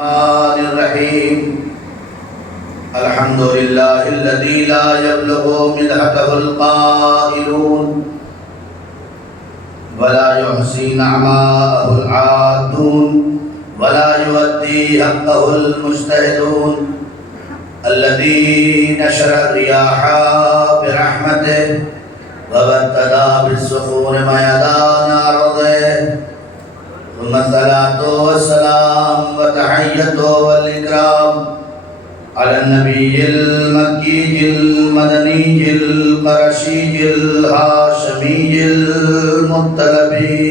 الرحمن الرحيم الحمد لله الذي لا يبلغ مدحته القائلون ولا يحصي نعماءه العادون ولا يؤدي حقه المجتهدون الذي نشر الرياح برحمته وابتدى بالصخور ميدان أرضه ثم الصلاة والسلام والتحية والإكرام على النبي المكي المدني القرشي الهاشمي المطلبي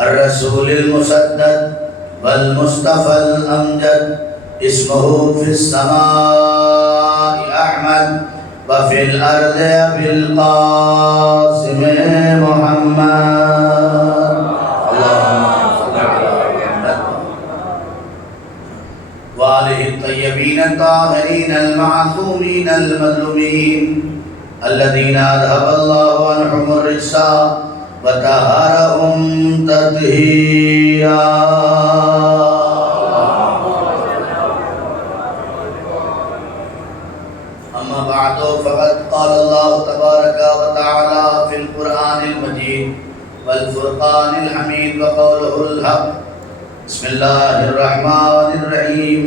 الرسول المسدد والمصطفى الأمجد اسمه في السماء أحمد وفي الأرض أبي القاسم محمد وآله الطيبين الطاهرين المعصومين المظلومين الذين أذهب الله عنهم الرجس وطهرهم تطهيرا. أما بعد فقد قال الله تبارك وتعالى في القرآن المجيد والفرقان الحميد وقوله الحق بسم الله الرحمن الرحيم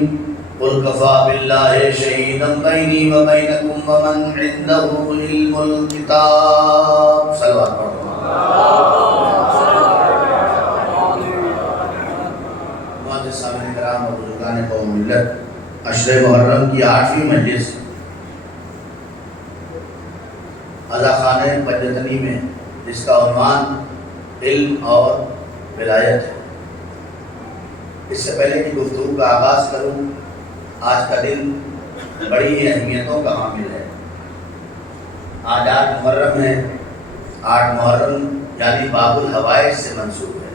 قل كفى بالله شهيدا بيني وبينكم ومن عنده علم الكتاب. صلوات پڑھو. معزز سامعین کرام اور بزرگان قوم ملت، عشر محرم کی 8ویں مجلس عزا خانہ پنجتنی میں، جس کا عنوان علم اور ولایت ہے. اس سے پہلے کہ گفتگو کا آغاز کروں، آج کا دن بڑی ہی اہمیتوں کا حامل ہے. آج 8 محرم ہے. 8 محرم یعنی باب الحوائج سے منسوب ہے.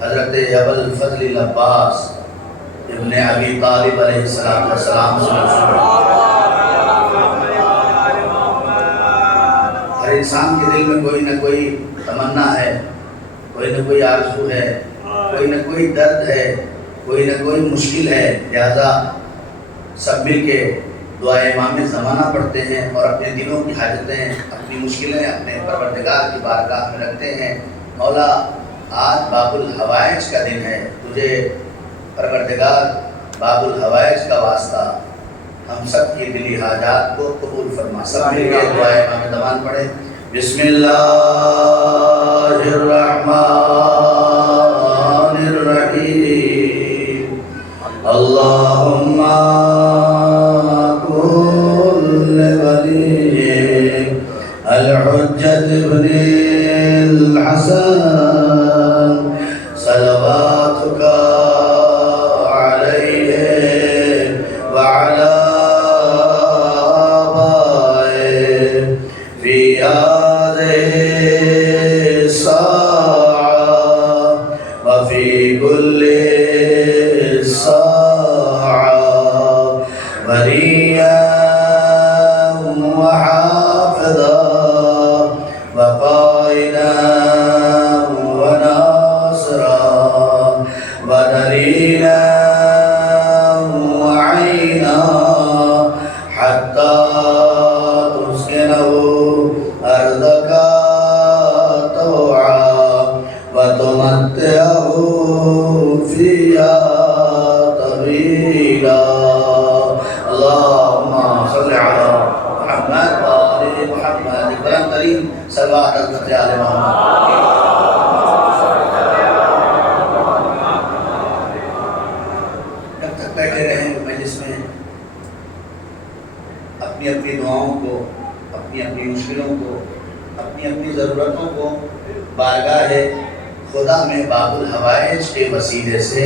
حضرت ابو الفضل العباس ابن ابی طالب علیہ السلام سے منسوب ہے. ہر انسان کے دل میں کوئی نہ کوئی تمنا ہے، کوئی نہ کوئی آرزو ہے، کوئی نہ کوئی درد ہے، کوئی نہ کوئی مشکل ہے. لہذا سب مل کے دعائے امام زمانہ پڑھتے ہیں اور اپنے دلوں کی حاجتیں، اپنی مشکلیں اپنے پروردگار کی بارگاہ میں رکھتے ہیں. مولا، آج باب الحوائج کا دن ہے. تجھے پروردگار باب الحوائج کا واسطہ ہم سب کی دلی حاجات کو قبول فرما. سب مل کے دعائے امام زمان پڑھیں. بسم اللہ الرحمن الرحیم. اللہم کل ولی الحجت ابن الحسن صلواتک علیہ وعلا آبائه فی هذه الساعة وفي كل وليا وحافظا وقائدا وناصرا ودليلا وعينا حتى تسكنه أرضك طوعا وتمتعه فيها طويلا. اللهم صل على محمد وآل محمد. قرآن کریم صلوات حضرت آل محمد. جب تک بیٹھے رہیں مجلس میں، اپنی اپنی دعاؤں کو، اپنی اپنی مشکلوں کو، اپنی اپنی ضرورتوں کو بارگاہ خدا میں باب الحوائج کے وسیلے سے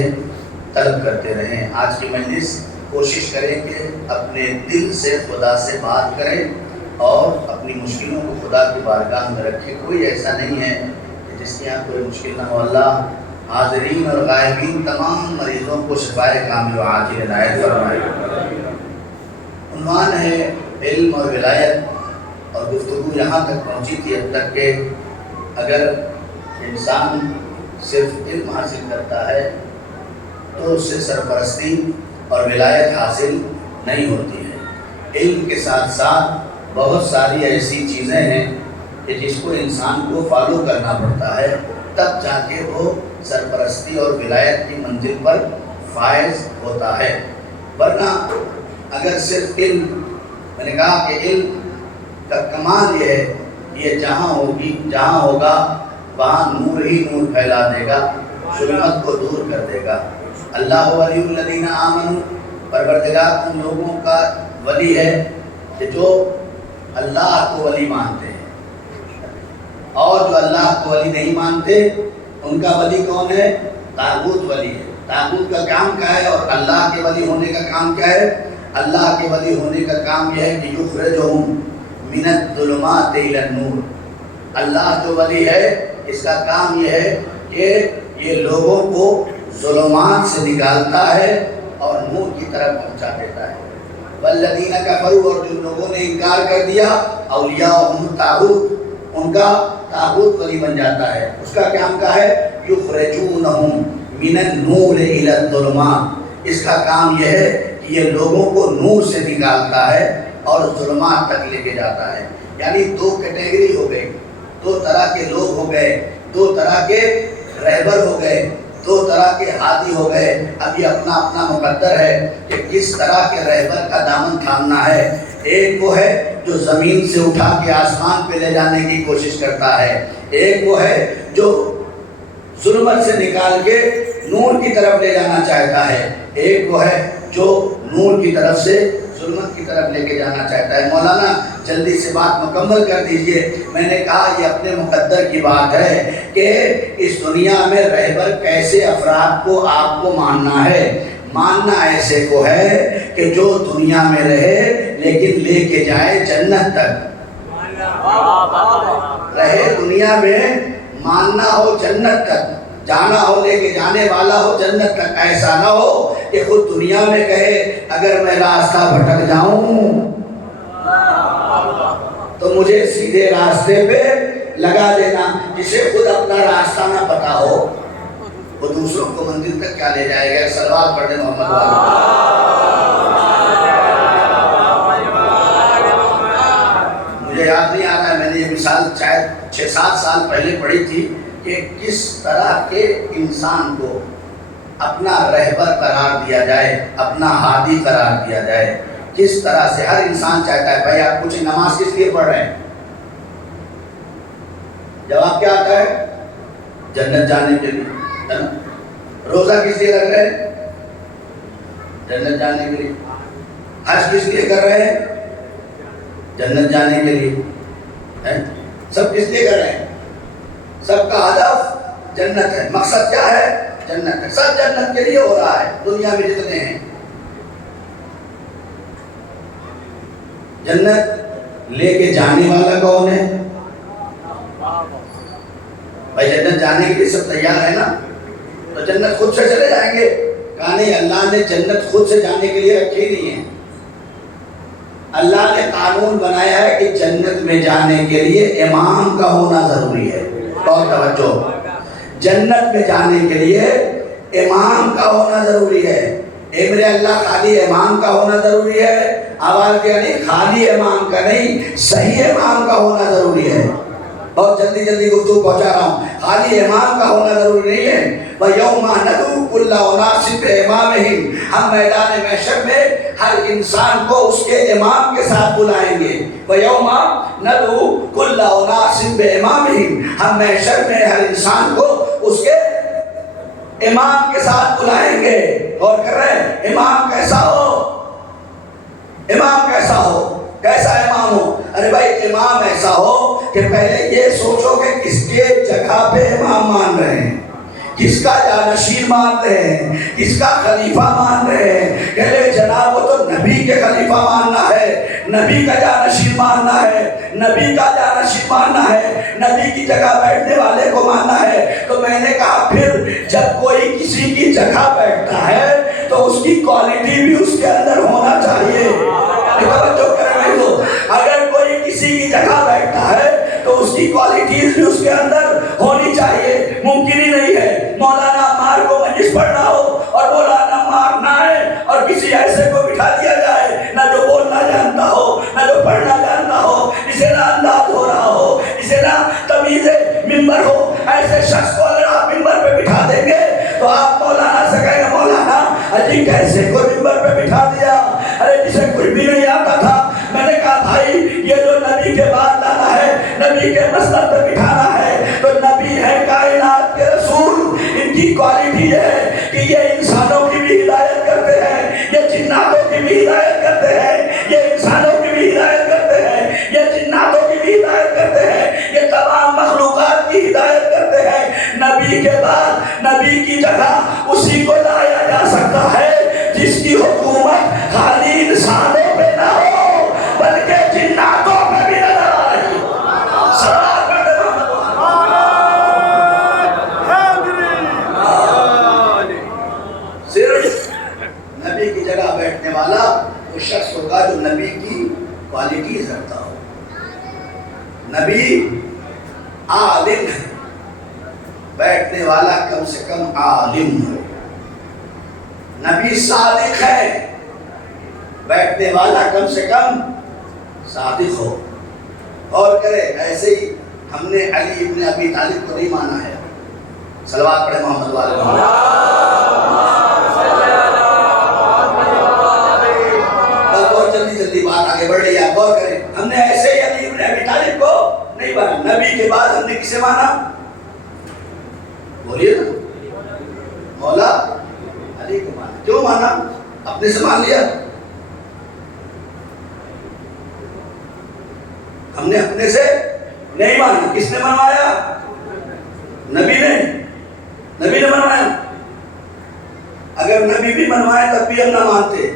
طلب کرتے رہیں. آج کی مجلس کوشش کریں کہ اپنے دل سے خدا سے بات کریں اور اپنی مشکلوں کو خدا کی بارگاہ میں رکھیں. کوئی ایسا نہیں ہے کہ جس کے یہاں کوئی مشکل نہ ہو. اللہ حاضرین اور غائبین تمام مریضوں کو شفائے کامل و عاجل عنایت فرمائے. عنوان ہے علم اور ولایت، اور گفتگو یہاں تک پہنچی تھی اب تک کہ اگر انسان صرف علم حاصل کرتا ہے تو اس سے سرپرستی اور ولایت حاصل نہیں ہوتی ہے۔ علم کے ساتھ ساتھ بہت ساری ایسی چیزیں ہیں کہ جس کو انسان کو فالو کرنا پڑتا ہے، تب جا کے وہ سرپرستی اور ولایت کی منزل پر فائز ہوتا ہے۔ ورنہ اگر صرف علم، میں نے کہا کہ علم کا کمال یہ ہے، یہ جہاں ہوگا وہاں نور ہی نور پھیلا دے گا، ظلمت کو دور کر دے گا۔ اللہ ولی الذین آمنوا، پروردگار ان لوگوں کا ولی ہے کہ جو اللہ کو ولی مانتے ہیں، اور جو اللہ کو ولی نہیں مانتے ان کا ولی کون ہے؟ طاغوت ولی ہے۔ طاغوت کا کام کیا ہے اور اللہ کے ولی ہونے کا کام کیا ہے؟ اللہ کے ولی ہونے کا کام یہ ہے کہ یخرجہم من الظلمات الی النور۔ اللہ جو ولی ہے اس کا کام یہ ہے کہ یہ لوگوں کو ظلمات سے نکالتا ہے اور نور کی طرف پہنچا دیتا ہے۔ والذین کفروا، اور جن لوگوں نے انکار کر دیا، اولیاءہم الطاغوت، ان کا طاغوت ولی بن جاتا ہے۔ اس کا کام کیا ہے؟ یخرجونہم من النور الی الظلمات۔ اس کا کام یہ ہے کہ یہ لوگوں کو نور سے نکالتا ہے اور ظلمات تک لے کے جاتا ہے۔ یعنی دو کیٹیگری ہو گئی، دو طرح کے لوگ ہو گئے، دو طرح کے رہبر ہو گئے، دو طرح کے ہادی ہو گئے۔ اب یہ اپنا اپنا مقدر ہے کہ کس طرح کے رہبر کا دامن تھامنا ہے۔ ایک وہ ہے جو زمین سے اٹھا کے آسمان پہ لے جانے کی کوشش کرتا ہے، ایک وہ ہے جو ظلمت سے نکال کے نور کی طرف لے جانا چاہتا ہے، ایک وہ ہے جو نور کی طرف سے ظلمت کی طرف لے کے جانا چاہتا ہے۔ مولانا جلدی سے بات مکمل کر دیجئے۔ میں نے کہا یہ اپنے مقدر کی بات ہے کہ اس دنیا میں رہبر کیسے افراد کو آپ کو ماننا ہے۔ ماننا ایسے کو ہے کہ جو دنیا میں رہے لیکن لے کے جائے جنت تک، رہے دنیا میں، ماننا ہو جنت تک، جانا ہو لے کے جانے والا ہو جنت تک۔ ایسا نہ ہو کہ خود دنیا میں کہے اگر میں راستہ بھٹک جاؤں تو مجھے سیدھے راستے پہ لگا دینا۔ جسے خود اپنا راستہ نہ پتا ہو وہ دوسروں کو منزل تک کیا لے جائے گا؟ صلوات پڑھنے محمد مجھے یاد نہیں آ رہا ہے، میں نے یہ مثال شاید 6-7 سال پہلے پڑھی تھی کہ کس طرح کے انسان کو اپنا رہبر قرار دیا جائے، اپنا ہادی قرار دیا جائے۔ کس طرح سے ہر انسان چاہتا ہے، بھائی آپ پوچھیں نماز کس لیے پڑھ رہے ہیں؟ جواب کیا آتا ہے؟ جنت جانے کے لیے۔ روزہ کس لیے رکھ رہے ہیں؟ جنت جانے کے لیے۔ حج کس لیے کر رہے ہیں؟ جنت جانے کے لیے۔ سب کس لیے کر رہے ہیں؟ سب کا ہدف جنت ہے، مقصد کیا ہے؟ جنت ہے۔ سب جنت کے لیے ہو رہا ہے دنیا میں جتنے ہیں۔ جنت لے کے جانے والا کون ہے؟ بھائی جنت جانے کے لیے سب تیار ہے نا؟ تو جنت خود سے چلے جائیں گے؟ کہا نہیں، اللہ نے جنت خود سے جانے کے لیے رکھی نہیں ہے۔ اللہ نے قانون بنایا ہے کہ جنت میں جانے کے لیے امام کا ہونا ضروری ہے۔ بہت توجہ، جنت میں جانے کے لیے امام کا ہونا ضروری ہے۔ اے میرے اللہ، خالی امام کا ہونا ضروری ہے، آواز کیا نہیں، خالی امام کا نہیں، صحیح امام کا ہونا ضروری ہے۔ بہت جلدی جلدی گفتگو پہنچا رہا ہوں۔ خالی امام کا ہونا ضروری نہیں ہے۔ وَيَوْمَ نَدْعُو كُلَّ أُنَاسٍ بِإِمَامِهِمْ، ہم میدان محشر میں ہر انسان کو اس کے امام کے ساتھ بلائیں گے۔ وَيَوْمَ نَدْعُو كُلَّ أُنَاسٍ بِإِمَامِهِمْ، ہم محشر میں ہر انسان کو اس کے امام کے ساتھ بلائیں گے۔ اور کر رہے ہیں امام کیسا ہو؟ امام کیسا ہو؟ کیسا امام ہو؟ ارے بھائی امام ایسا ہو کہ پہلے یہ سوچو کہ کس کے جگہ پہ امام مان رہے ہیں، کس کا جانشین مان رہے ہیں، کس کا خلیفہ مان رہے ہیں۔ کہ لے جناب وہ تو نبی کے خلیفہ ماننا ہے، نبی کا جانشین ماننا ہے، نبی کا جانشین ماننا ہے، نبی کی جگہ بیٹھنے والے کو ماننا ہے۔ تو میں نے کہا پھر جب کوئی کسی کی جگہ بیٹھتا ہے تو اس کی کوالٹی بھی اس کے اندر ہونا چاہیے۔ اگر کوئی کسی کی جگہ بیٹھتا ہے تو اس کی کوالٹیز بھی اس کے اندر ہونی چاہیے۔ ممکن ہی نہیں ہے مولانا عمار کو مجلس پڑھنا ہو اور مولانا کسی ایسے کو بٹھا دیا جائے نہ جو بولنا جانتا ہو، نہ جو پڑھنا جانتا ہو، اسے نہ انداز ہو رہا ہو، اسے نہ تمیز ممبر ہو، ایسے شخص کو اگر آپ ممبر پہ بٹھا دیں گے تو آپ مولانا سے کہیں گے مولانا اجی کیسے کو ممبر پہ بٹھا دیا، ارے جسے کچھ بھی نہیں آتا تھا۔ میں نے کہا بھائی یہ جو نبی کے بعد لانا ہے، نبی کے مسند پہ بٹھانا ہے، تو نبی ہے کائنات کے رسول، ان کی کوالٹی یہ ہے کہ یہ انسانوں کی بھی ہدایت کرتے ہیں، یہ جناتوں کی بھی ہدایت کرتے ہیں، یہ انسانوں کی بھی ہدایت کرتے ہیں، یہ جناتوں کی بھی ہدایت کرتے ہیں، یہ تمام مخلوقات کی ہدایت کرتے ہیں۔ نبی کے بعد نبی کی جگہ اسی کو لایا جا سکتا ہے جس کی حکومت خالی انسانوں پہ نہ ہو بلکہ جناتوں پہ بھی نظر آئے۔ سلام کرتے صرف نبی کی جگہ بیٹھنے والا وہ شخص ہوگا جو نبی کی کوالٹیز رکھتا ہو۔ نبی عالم ہے، بیٹھنے والا کم سے کم عالم ہو۔ نبی صادق ہے، بیٹھنے والا کم سے کم صادق ہو۔ اور کرے ایسے ہی ہم نے علی ابن ابی طالب کو نہیں مانا ہے۔ صلوات پڑھے محمد والے بہت جلدی جلدی بات آگے بڑھ رہی ہے، آپ غور کریں۔ ہم نے ایسے ہی علی ابن ابی طالب کو نہیں مانا۔ نبی کے بعد ہم نے کسے مانا؟ بولیے نا، مولا علی کو مانا۔ کیوں مانا؟ اپنے سے مان لیا؟ ہم نے اپنے سے نہیں مانا۔ کس نے منوایا؟ نبی نے۔ نبی نے منوایا۔ اگر نبی بھی منوائے تب بھی ہم نہ مانتے۔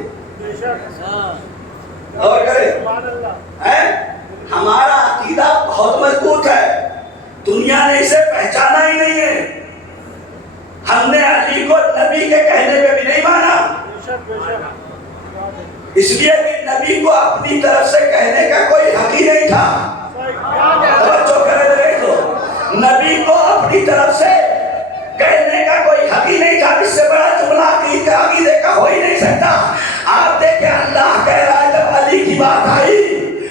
اور کرے ہمارا عقیدہ بہت مضبوط ہے، دنیا نے اسے پہچانا ہی نہیں ہے۔ ہم نے علی کو نبی کے کہنے پہ بھی نہیں مانا، اس لیے کہ نبی کو اپنی طرف سے کہنے کا کوئی حق ہی نہیں تھا۔ توجہ کرے دیکھو، نبی کو اپنی طرف سے کہنے کا کوئی حق ہی نہیں تھا۔ اس سے بڑا جملہ عقیدے کا ہو ہی نہیں سکتا۔ آپ دیکھیں اللہ کہہ رہا ہے جب علی کی بات آئی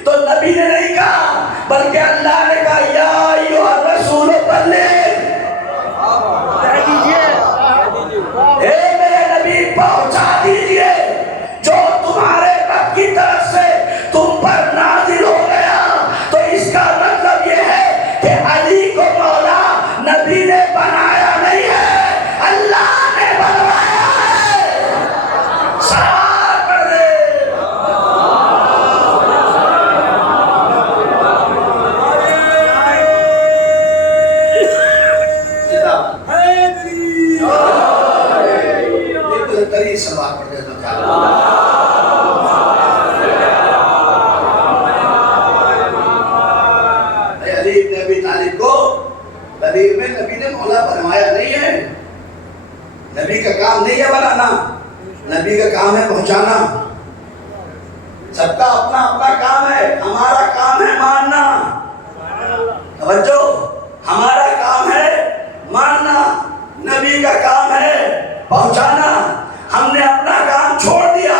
تو نبی نے نہیں کہا بلکہ اللہ نے کہا یا ایھا الرسول بلغ، اے میرے نبی پہنچا دیجئے جو تمہارے رب کی طرف سے تم پر نازل ہو گیا۔ تو اس کا مطلب یہ ہے کہ علی کو مولا نبی نے بنایا نہیں ہے، اللہ نے بنوایا ہے۔ سلام پڑھ دے۔ سلام پڑھ دے۔ علی ابن ابی طالب کو بدیر میں نبی نے مولا بنوایا نہیں ہے۔ نبی کا کام نہیں ہے بنانا، نبی کا کام ہے پہنچانا۔ سب کا اپنا اپنا کام ہے، ہمارا کام ہے ماننا۔ توجہ، ہمارا کام ہے ماننا، نبی کا کام ہے پہنچانا۔ ہم نے اپنا کام چھوڑ دیا،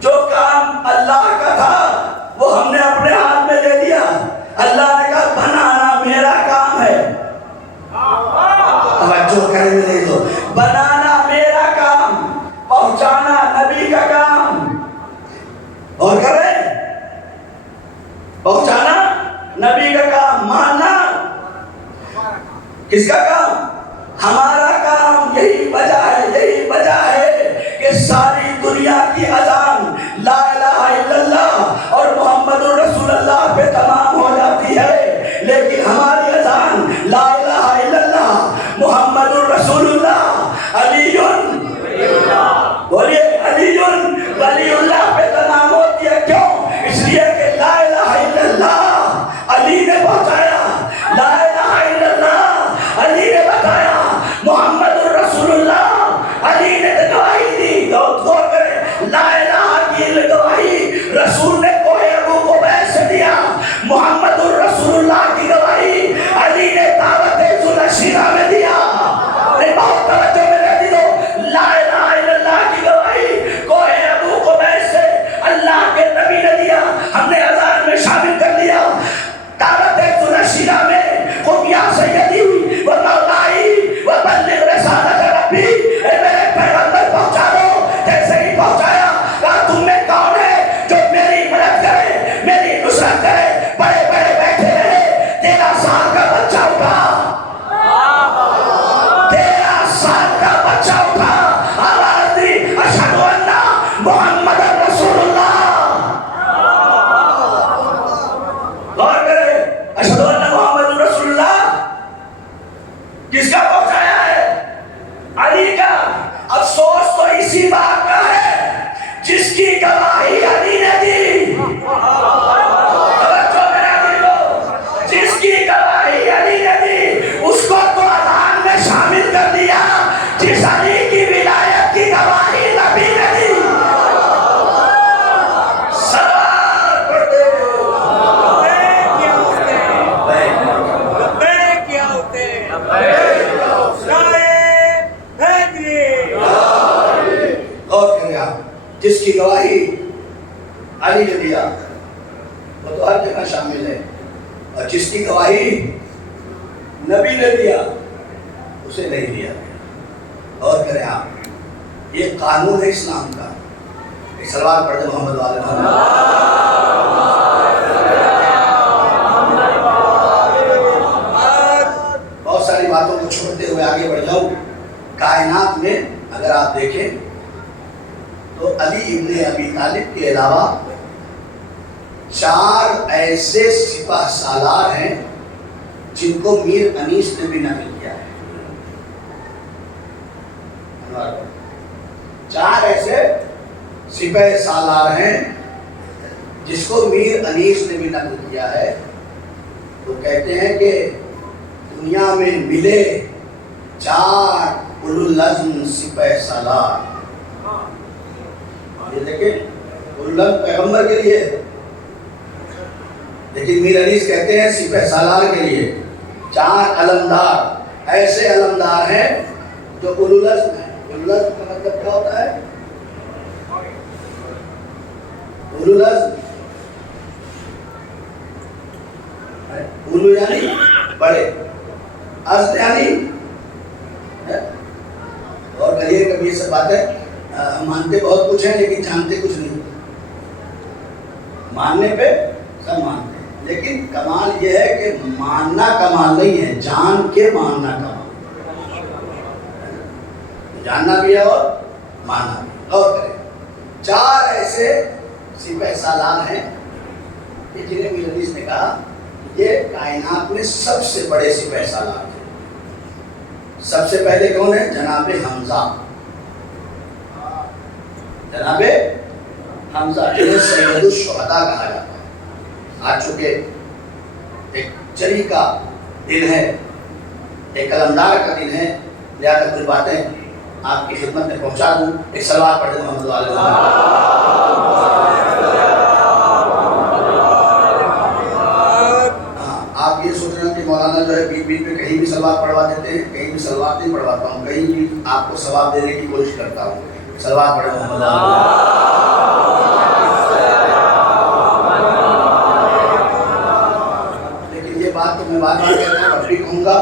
جو کام اللہ کا تھا وہ ہم نے اپنے ہاتھ میں لے لیا۔ اللہ نے کہا بنانا میرا کام ہے۔ توجہ کریں میرے دو، بنانا میرا کام، پہنچانا نبی کا کام۔ اور کریں پہنچانا نبی کا کام، ماننا کس کا کام؟ ہمارا کام۔ یہی وجہ ہے کہ ساری دنیا کی اذان لا الہ الا اللہ اور محمد الرسول اللہ پہ تمام ہو جاتی ہے، لیکن ہماری اذان لا الہ الا اللہ محمد الرسول اللہ علی بولیے علی ولی اللہ پہ تمام ہوتی ہے۔ کیوں؟ اس لیے کہ لا الہ الا اللہ علی نے پہنچایا، لا الہ الا اللہ علی افسوس تو اسی بات کا ہے جس کی گواہی علی نے دی. توجہ میرا دلو، جس کی گواہی علی نے دی اس کو تو اذان میں شامل کر دیا. جس علی کی ولایت کی گواہی نبی نے دی. سلام پڑھتے اور کریں آپ. جس کی گواہی علی نے دیا وہ تو ہر جگہ شامل ہے، اور جس کی گواہی نبی نے دیا اسے نہیں دیا. اور کریں آپ، یہ قانون ہے اسلام کا. ایک سلوات پڑھتے محمد والے بہت ساری باتوں کو چھوڑتے ہوئے آگے بڑھ جاؤں. کائنات میں اگر آپ دیکھیں تو علی ابن ابی طالب کے علاوہ 4 ایسے سپہ سالار ہیں جن کو میر انیس نے بھی نقل کیا ہے. 4 ایسے سپہ سالار ہیں جس کو میر انیس نے بھی نقل کیا ہے. وہ کہتے ہیں کہ دنیا میں ملے 4 اولو العزم سپہ سالار. یہ دیکھیں اولو العزم پیغمبر کے لیے، لیکن میر انیس کہتے ہیں سپہ سالار کے لیے 4 علمدار ایسے علمدار ہیں جو اولو العزم ہیں. اولو العزم کا مطلب کیا ہوتا ہے؟ اولو العزم، اولو یعنی بڑے، عزم یعنی اور کریے. کبھی یہ سب باتیں مانتے بہت کچھ ہیں لیکن جانتے کچھ نہیں. ماننے پہ سب مانتے ہیں لیکن کمال یہ ہے کہ ماننا کمال نہیں ہے، جان کے ماننا کمال. جاننا بھی ہے اور ماننا بھی. اور کریں 4 ایسے سپہ سالار ہیں جنہیں میر انیس نے کہا یہ کائنات میں سب سے بڑے سپہ سالار تھے. سب سے پہلے کون ہے؟ جناب حمزہ. جناب حمزہ جنہیں سید الشہداء کہا جاتا ہے. آج چونکہ ایک جری کا دن ہے، ایک علمدار کا دن ہے، لہذا کچھ باتیں آپ کی خدمت میں پہنچا دوں. ایک سلوات پڑھ دیں محمد علیہ آپ یہ سوچ رہے ہیں کہ مولانا جو ہے بیچ بیچ میں کہیں بھی سلوات پڑھوا دیتے ہیں. کہیں بھی سلوات نہیں پڑھواتا ہوں، کہیں بھی آپ کو ثواب دینے کی کوشش کرتا ہوں. سلوات پڑھیں محمد لیکن یہ بات تو میں بار بار کہتا ہوں، اب بھی کہوں گا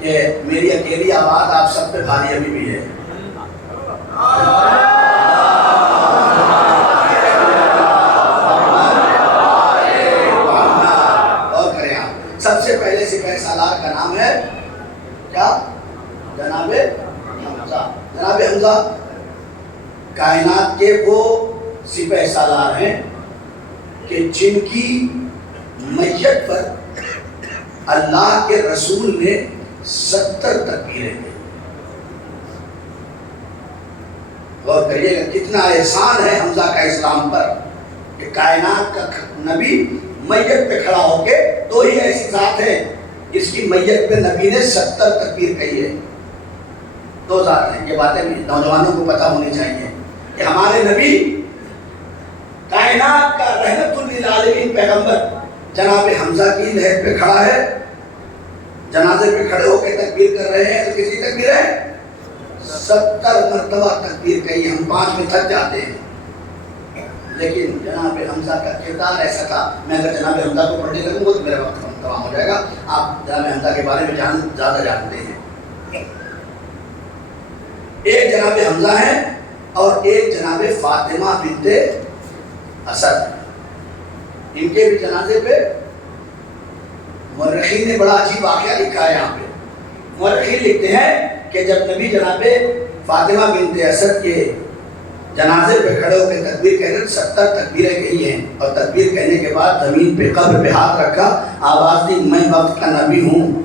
کہ میری اکیلی آواز آپ سب پہ بھاری ابھی بھی ہے. اور کریں آپ. سب سے پہلے سپہ سالار کا نام ہے کیا؟ جناب حمزہ. جناب حمزہ کائنات کے وہ سپہ سالار ہیں کہ جن کی میت پر اللہ کے رسول نے 70 تکبیریں دی. غور کریے گا کتنا احسان ہے حمزہ کا اسلام پر کہ کائنات کا نبی میت پہ کھڑا ہو کے دو ہی ایسی ذات ہے جس کی میت پہ نبی نے 70 تکبیر کہی ہے. 2 ذات ہیں. یہ باتیں بھی نوجوانوں کو پتہ ہونی چاہیے کہ ہمارے نبی کائنات کا رحمت للعالمین پیغمبر جناب حمزہ کی لحد پہ کھڑا ہے، جنازے پہ کھڑے ہو کے تکبیر کر رہے ہیں. تو کسی تکبیر ہے 70 مرتبہ تکبیر کہی. ہم 5 میں تھک جاتے ہیں لیکن جناب حمزہ کا کردار ایسا تھا. میں اگر جناب حمزہ کو پڑھنے لگوں تو میرا وقت تمام ہو جائے گا. آپ جناب حمزہ کے بارے میں زیادہ جانتے ہیں. ایک جناب حمزہ ہیں اور ایک جناب فاطمہ بنت اسد. ان کے بھی جنازے پہ مورخین نے بڑا عجیب واقعہ لکھا ہے. یہاں پہ مورخین لکھتے ہیں کہ جب نبی جناب فاطمہ بنت اسد کے جنازے پہ کھڑے ہو کے تکبیر کہہ رہے 70 تکبیریں کہی ہیں اور تکبیر کہنے کے بعد زمین پہ قبر پہ ہاتھ رکھا، آواز دی میں وقت کا نبی ہوں،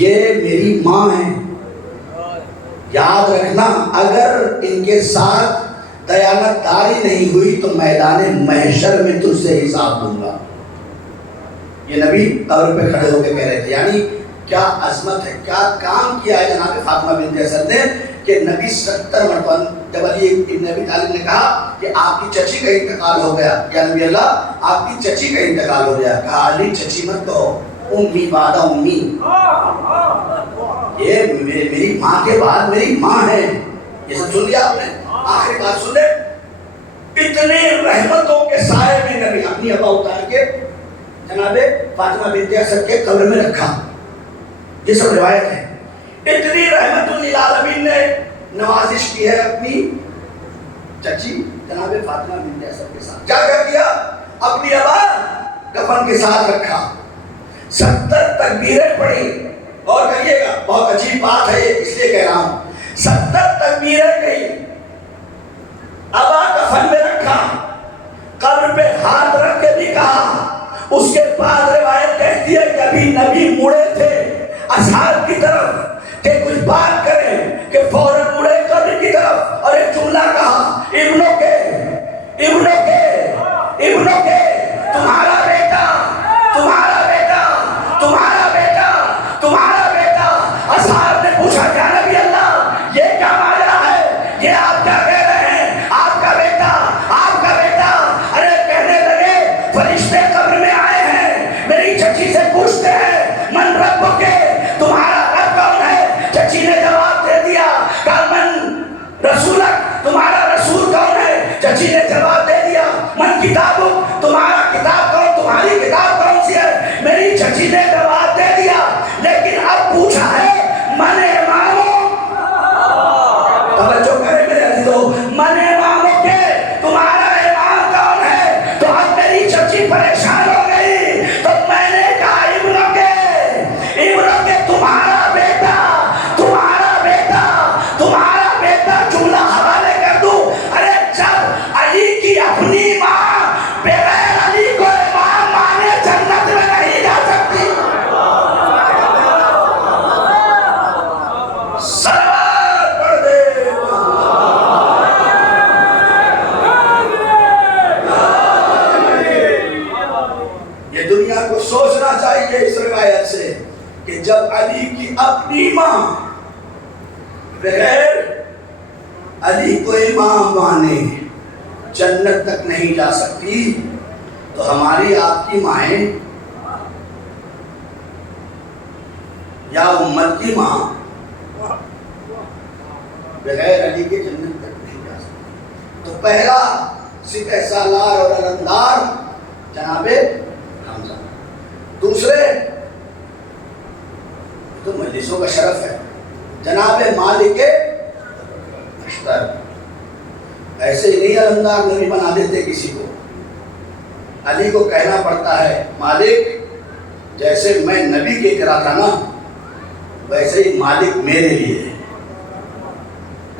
یہ میری ماں ہے. یاد رکھنا اگر ان کے ساتھ دیانت داری نہیں ہوئی تو میدان محشر میں تجھ سے حساب دوں گا. یہ نبی قبر پہ کھڑے ہو کے کہہ رہے تھے. یعنی کیا عظمت ہے, کیا کام کیا ہے جناب فاطمہ بنت اسد نے کہ نبی 70 مرتبہ جب علی ابن ابی طالب نے کہا کہ آپ کی چچی کا انتقال ہو گیا, یا نبی اللہ آپ کی چچی کا انتقال ہو گیا, کہا علی چچی مت کہو, امی بعد امی, یہ میری ماں کے بعد میری ماں ہے. یہ سب سن لیا آپ نے, آخری بات سن لے. اتنے رحمتوں کے سائے میں نبی اپنی ابا اتار کے جناب فاطمہ بنت اسد کے قبر میں رکھا. یہ سب روایت ہے. اتنی رحمت للعالمین نے نوازش کی ہے اپنی چچی جناب فاطمہ بنت اسد کے ساتھ. کیا کر دیا, اپنی ابا کفن کے ساتھ رکھا, 70 تکبیریں پڑھی. اور کہیے گا بہت عجیب بات ہے یہ, اس لیے کہہ رہا ہوں, 70 تکبیریں کہی, ابا کفن میں رکھا, قبر پہ ہاتھ رکھ کے بھی کہا. اس کے بعد روایت کہتی ہے کہ ابھی نبی مڑے تھے اصحاب کی طرف کہ کچھ بات کریں, کہ فوراً مڑے قبر کی طرف اور ایک جملہ کہا, ابنوں کے تمہارا بیٹا تمہارا بیٹا تمہارا بیٹا تمہارا بیٹا. اصحاب نے پوچھا کیا نبی اللہ یہ کیا ماجرا ہے, یہ آپ کیا کہہ رہے ہیں, آپ کا بیٹا آپ کا بیٹا. ارے کہنے لگے فرشتے قبر میں آئے ہیں, میری چچی سے پوچھتے ہیں من رب کے, تمہارا رب کون ہے. چچی نے جواب دے دیا, کہا من رسولک, تمہارا رسول کون ہے. چچی نے جواب دے دیا من کتابک, تمہارا کتاب کون, تمہاری کتاب کون سی ہے. میری چچی نے جواب دے دیا, لیکن اب پوچھا ہے من اماموں, توجہ کریں میرے عزیزو, من اماموں کے تمہارا امام کون ہے. تو اب میری چچی پریشان ہو گئی, تو میں نے کہا ابنوں کے تمہارا بیٹا تمہارا بیٹا تمہارا بیٹا. جملہ حوالے کر دوں. ارے جب علی کی اپنی ماں بغیر علی کو امام مانے جنت میں نہیں جا سکتی. سلوات پڑھ دے. یہ دنیا کو سوچنا چاہیے اس روایت سے کہ جب علی کی اپنی ماں بغیر علی کو امام مانے جنت تک نہیں جا سکتی, تو ہماری آپ کی مائیں یا امت کی ماں بغیر علی کے جنت تک نہیں جا سکتی. تو پہلا سپہ سالار اور علمدار جناب حمزہ. دوسرے تو مجلسوں کا شرف ہے جناب مالک اشتر. ایسے ہی نہیں علمدار نبی بنا دیتے کسی کو, علی کو کہنا پڑتا ہے مالک, جیسے میں نبی کے کرا تھا نا ویسے ہی مالک میرے لیے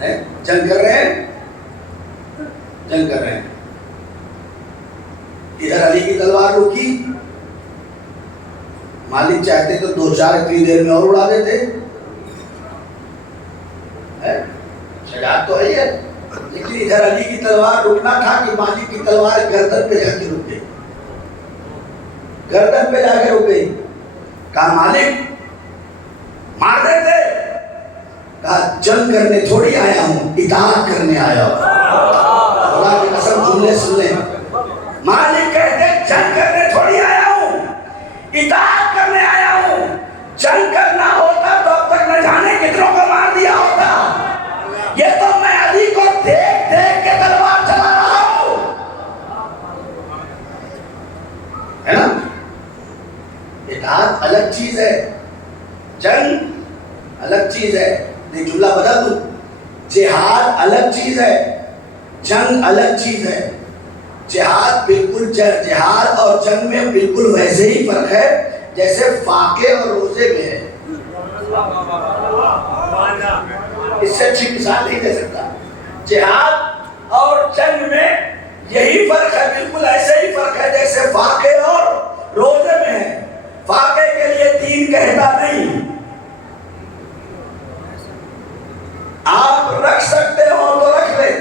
ہے. جنگ کر رہے ہیں ادھر علی کی تلوار رکی, مالک چاہتے تو 2-4 اتنی دیر میں اور اڑا دیتے. شجاعت تو ہے, لیکن ادھر علی کی تلوار رکنا تھا کہ مالک کی تلوار گردن پہ جا کے رک گئی, گردن پہ جا کے رک گئی. کہا مالک مار دیتے, کہا جنگ کرنے تھوڑی آیا ہوں, اطاعت کرنے آیا ہوں. خدا کی قسم جملے سن لیں, مالک کہتے جنگ کرنے تھوڑی آیا ہوں, اطاعت کرنے آیا ہوں. جنگ کرنا ہوتا تو اب تک نہ جانے کتنوں کو مار دیا ہوتا. یہ تو میں علی کو دیکھ دیکھ کے تلوار چلا رہا ہوں, ہے نا. اطاعت الگ چیز ہے, جنگ الگ چیز ہے. یہ جملہ بدل دوں, جہاد الگ چیز ہے, جنگ الگ چیز ہے. جہاد بالکل جہاد اور جنگ میں بالکل ویسے ہی فرق ہے جیسے فاقے اور روزے میں ہے. اس سے اچھی مثال نہیں دے سکتا. جہاد اور جنگ میں یہی فرق ہے, بالکل ایسے ہی فرق ہے جیسے فاقے اور روزے میں ہے. فاقے کے لیے دین کہتا نہیں, آپ رکھ سکتے ہو تو رکھ لیں،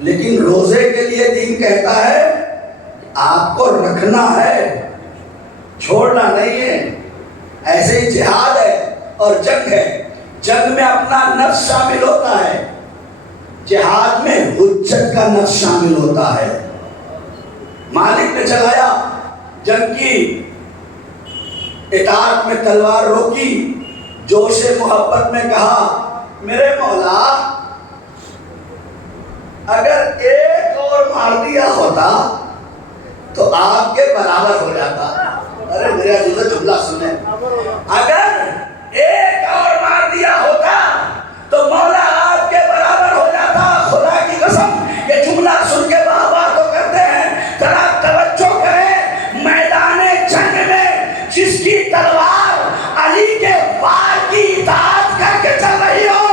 لیکن روزے کے لیے دین کہتا ہے آپ کو رکھنا ہے، چھوڑنا نہیں ہے۔ ایسے ہی جہاد ہے اور جنگ ہے، جنگ میں اپنا نفس شامل ہوتا ہے، جہاد میں حجت کا نفس شامل ہوتا ہے۔ مالک نے چلایا، جنگ کی، اطاعت میں تلوار روکی، جوش محبت میں کہا میرے مولا اگر ایک اور مار دیا ہوتا تو آپ کے برابر ہو جاتا۔ ارے میرے عزیزو جملہ سنیں، اگر ایک اور مار دیا ہوتا تو مولا آپ کے برابر ہو جاتا۔ خدا کی قسم یہ جملہ سن کے بابا تو کرتے ہیں، ذرا توجہ کریں، میدان جنگ میں جس کی تلوار علی کے وار کی اطاعت کر کے چل رہی ہو،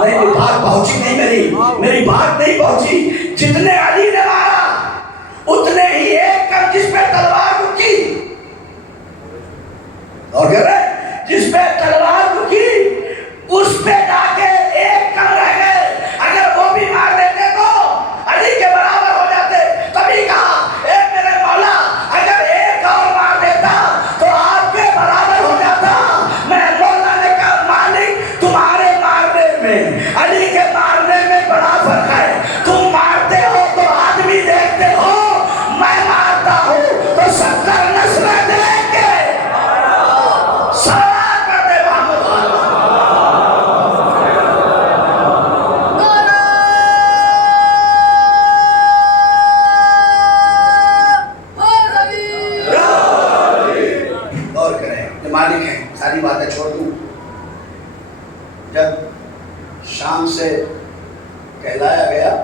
نہیں بات پہنچی نہیں، میری بات نہیں پہنچی، جتنے علی نے مارا اتنے ہی ایک کر جس پہ تلوار رکی، اور کہہ رہے جس پہ تلوار رکی اس پہ جا کے ایک کم رہ گئے، اگر وہ بھی مار دیتے تو علی کے برابر ہو جاتے۔ تبھی کہا اے میرے مولا اگر ایک اور مار دیتا تو آپ کے برابر ہو جاتا۔ میں مولا نے کہا مالک تمہارے مارنے میں علی کے مارنے میں بڑا فرق ہے، تم مارتے ہو تو آدمی دیکھتے ہو، میں مارتا ہوں تو 70 نسلیں دیکھ کے سارا کر دے محمد اور کریں یہ مالک ہیں۔ ساری باتیں چھوڑ دوں، جب شام سے کہلایا گیا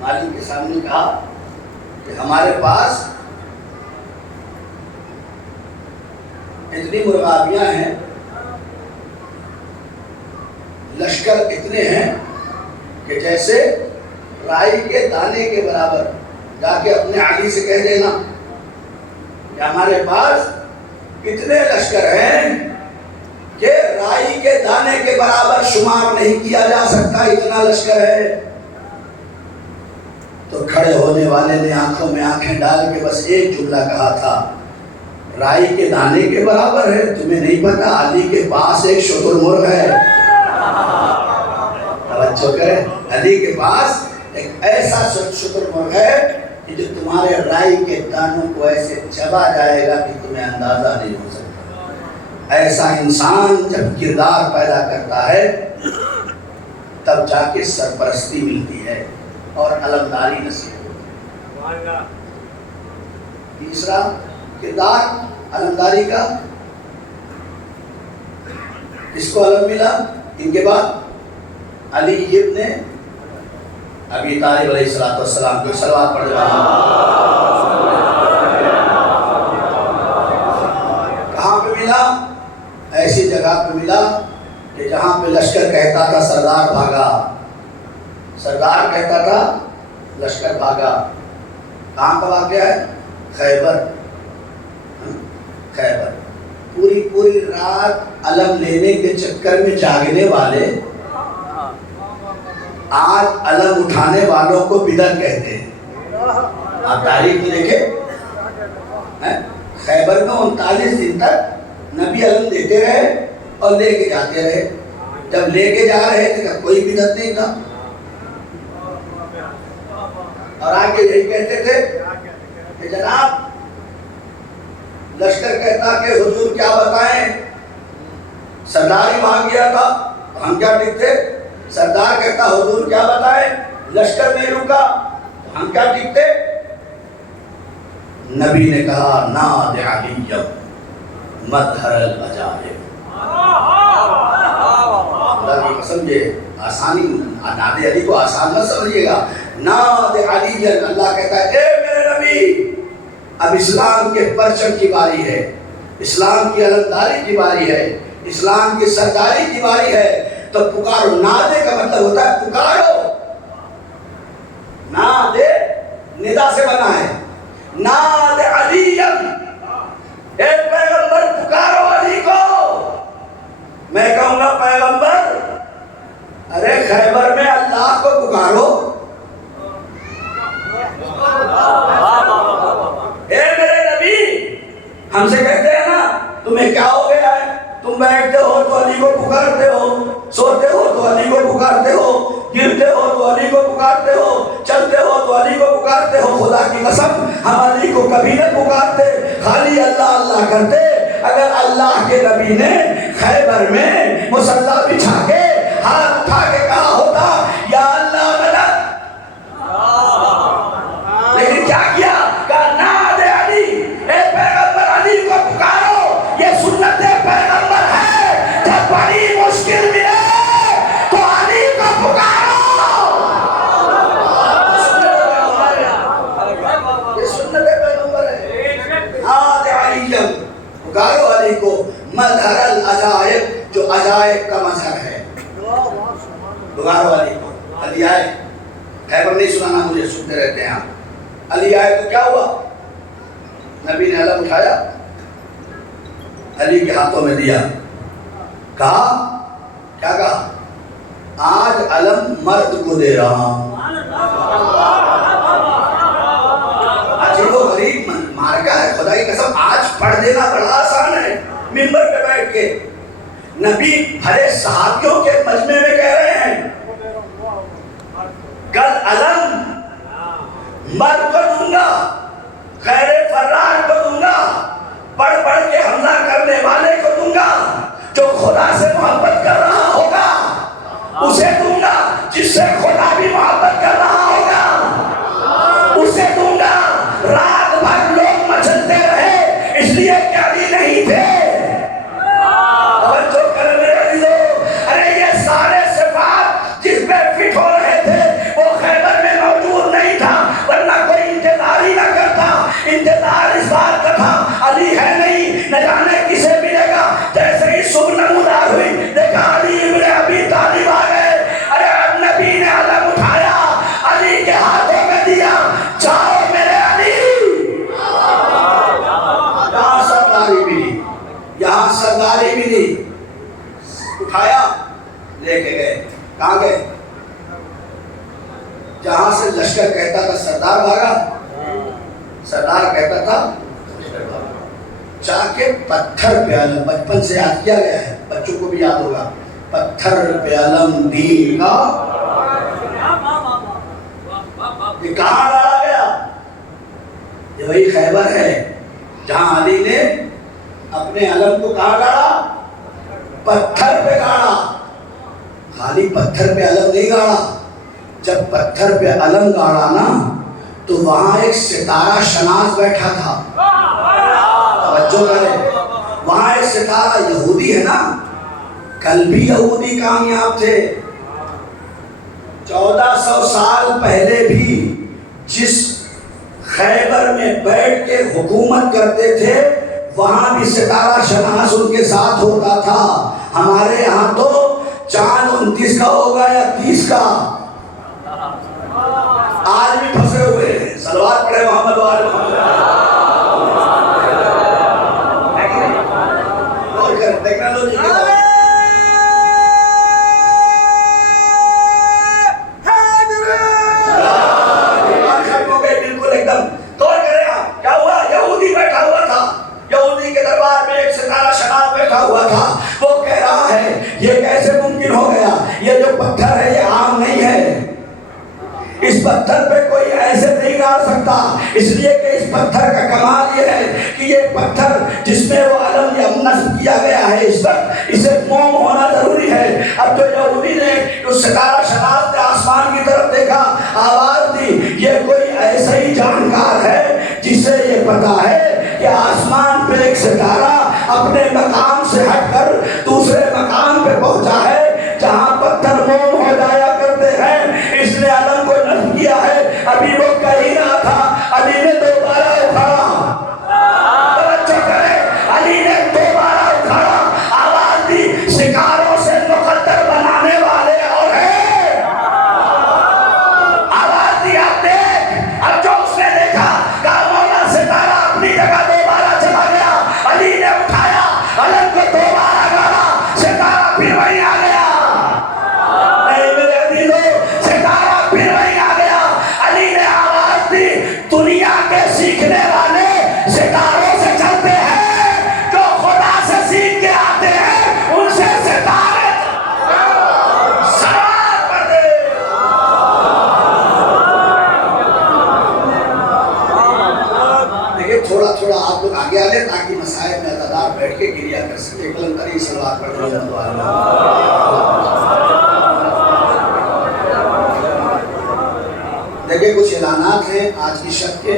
مالک کے سامنے کہا کہ ہمارے پاس اتنی مرغابیاں ہیں، لشکر اتنے ہیں کہ جیسے رائی کے دانے کے برابر، جا کے اپنے علی سے کہہ دینا کہ ہمارے پاس اتنے لشکر ہیں کہ رائی کے دانے کے برابر شمار نہیں کیا جا سکتا، اتنا لشکر ہے۔ تو کھڑے ہونے والے نے آنکھوں میں آنکھیں ڈال کے بس ایک جملہ کہا تھا، رائی کے دانے کے برابر ہے، تمہیں نہیں پتا علی کے پاس ایک شتر مرغ ہے۔ توجہ کریں، علی کے پاس ایک ایسا شتر مرغ ہے کہ جو تمہارے رائی کے دانوں کو ایسے چبا جائے گا کہ تمہیں اندازہ نہیں ہو سکتا۔ ایسا انسان جب کردار پیدا کرتا ہے تب جا کے سرپرستی ملتی ہے اور علمداری نصیب ہوتی ہے۔ تیسرا کردار علمداری کا، کس کو علم ملا؟ ان کے بعد علی ابن ابی طالب علیہ السلام کو صلوات پڑھ رہا کہاں پہ ملا؟ ایسی جگہ پہ ملا کہ جہاں پہ لشکر کہتا تھا سردار بھاگا، سردار کہتا تھا لشکر بھاگا۔ کہاں کا واقعہ ہے؟ خیبر۔ خیبر پوری رات علم لینے کے چکر میں جاگنے والے آج علم اٹھانے والوں کو بدعت کہتے ہیں۔ آپ تاریخ میں دیکھیں، خیبر میں 39 دن تک نبی علم دیتے رہے اور لے کے جاتے رہے۔ جب لے کے جا رہے تھے کوئی بدعت نہیں تھا، اور آگے یہی کہتے تھے کہ جناب لشکر کہتا کہ حضور کیا بتائیں، سردار ہی بھاگ گیا تھا، ہم کیا ٹکتے؟ سردار کہتا حضور کیا بتائیں، لشکر نہیں رکا، ہم کیا ٹکتے؟ نبی نے کہا ناد علی مظہر العجائب۔ اللہ کی قسم یہ آسانی، ناد علی کو آسان نہ سمجھیے گا، ناد علی، اللہ کہتا ہے اے میرے نبی اب اسلام کے پرچم کی باری ہے، اسلام کی علمداری کی باری ہے، اسلام کی سرداری کی باری ہے، تو پکارو۔ نادے کا مطلب ہوتا ہے پکارو، نادے ندا سے بنا ہے، ناد علی، اے پیغمبر پکارو علی کو۔ میں کہوں گا پیغمبر پکارو. اے میرے نبی، ہم سے کہتے ہیں نا تمہیں کیا ہو گیا ہے، تم بیٹھتے ہو تو علی کو پکارتے ہو، سوتے ہو تو علی کو پکارتے ہو، گرتے ہو تو علی کو پکارتے ہو، چلتے ہو تو علی کو پکارتے ہو. خدا کی قسم ہم علی کو کبھی نہ پکارتے، خالی اللہ اللہ کرتے. اگر اللہ کے نبی نے خیبر میں مصلی بچھا کے ہاتھ اٹھا کے کہا ہوتا یا اللہ مدد، لیکن کیا کیا؟ کہا ناد علی، اے پیغمبر علی کو پکارو، یہ سنت پیغمبر ہے. جب بڑی مشکل ملے تو علی کو پکارو. یہ سنت پیغمبر ہے. ناد علی پکارو علی کو، مظہر العجائب، جو عجائب کا مظہر ہے. پکارو علی کو. علی آئے، خیبر نہیں سنانا مجھے، سنتے رہتے ہیں آپ. علی آئے تو کیا ہوا؟ نبی نے علم اٹھایا، علی کے ہاتھوں میں دیا، کہا کیا کہا؟ آج علم مرد کو دے رہا ہوں. عجیب و غریب مارکا ہے، خدا کی قسم. آج پڑھ دینا بڑا آسان ہے منبر پہ بیٹھ کے. نبی بھرے صحابیوں کے مجمع میں کہہ رہے ہیں کل علم مرد کو دوں گا، خیر فرار کو دوں گا، بڑھ بڑھ کے حملہ کرنے والے کو دوں گا، جو خدا سے محبت کر رہا ہوگا اسے دوں گا، جس سے خدا بھی محبت کر رہا ہوگا اسے دوں گا. رات بھر لوگ مچلتے رہے اس لیے کہ علی نہیں تھے. توجہ کر میرے عزیزو، ارے یہ سارے صفات جس پہ فٹ ہو رہے تھے وہ خیبر میں موجود نہیں تھا، ورنہ کوئی انتظار ہی نہ کرتا. انتظار اس بات کا تھا علی ہے نہیں، نہ جانے کسے ملے گا. جیسے ہی صبح نمودار ہوئی، دیکھا علی ابن ابی طالب آ گئے. ارے اب نبی نے علم اٹھایا، علی کے ہاتھوں میں دیا، جاؤ میرے علی. یہاں سرداری ملی، یہاں سرداری ملی. اٹھایا، لے کے گئے. کہاں گئے؟ جہاں سے لشکر کہتا تھا سردار بھاگا، سردار کہتا تھا جا کے پتھر پہ علم، بچپن سے یاد کیا گیا ہے، بچوں کو بھی یاد ہوگا، پتھر پہ علم دین کا. یہ کہاں ڈالا گیا؟ یہ وہی خیبر ہے جہاں علی نے اپنے علم کو کہاں گاڑا؟ پتھر پہ گاڑا. خالی پتھر پہ علم نہیں گاڑا، جب پتھر پہ علم گاڑا نا تو وہاں ایک ستارہ شناس بیٹھا تھا. توجہ کرے، وہاں ایک ستارہ یہودی ہے نا، کل بھی یہودی کامیاب تھے. 1400 سال پہلے بھی جس خیبر میں بیٹھ کے حکومت کرتے تھے وہاں بھی ستارہ شناس ان کے ساتھ ہوتا تھا. ہمارے یہاں تو چاند 29 کا ہوگا یا 30 کا. آج بھی پھنسے ہوئے ہیں. صلوات پڑھے محمد وآل محمد. ٹیکنالوجی کے بالکل ایک دم غور کرے. کیا ہوا؟ یہودی بیٹھا ہوا تھا، یہودی کے دربار میں ایک ستارہ شناس بیٹھا ہوا تھا. وہ کہہ رہا ہے یہ کیسے ممکن ہو گیا؟ یہ جو پتھر ہے یہ عام نہیں ہے، اس پتھر پہ کوئی ایسے نہیں گاڑ سکتا. اس لیے کہ اس پتھر کا کمال یہ ہے کہ یہ پتھر جس میں وہ علم یا نصب کیا گیا ہے اس وقت اسے موم ہونا ضروری ہے. اب جو یہودی نے اس ستارہ شناس نے آسمان کی طرف دیکھا، آواز دی، یہ کوئی ایسا ہی جانکار ہے جسے یہ پتا ہے کہ آسمان پہ ایک ستارہ اپنے مقام سے ہٹ کر دوسرے مقام پہ پہنچا ہے جہاں پتھر موم ہو جایا کرتے ہیں. اس نے علم کو نصب کیا ہے. ابھی وہ کہہ ہی رہا تھا، علی نے دوبارہ اٹھایا. توجہ کرے، علی نے دوبارہ اٹھایا، آواز دی، شکاروں سے مقدر بنانے والے اور ہیں. آواز دی، آپ دیکھ. اب جو اس نے دیکھا کہا مولا ستارہ اپنی جگہ دوبارہ چلا گیا. علی نے اٹھایا، علم آگے کچھ اعلانات ہیں آج کی شب کے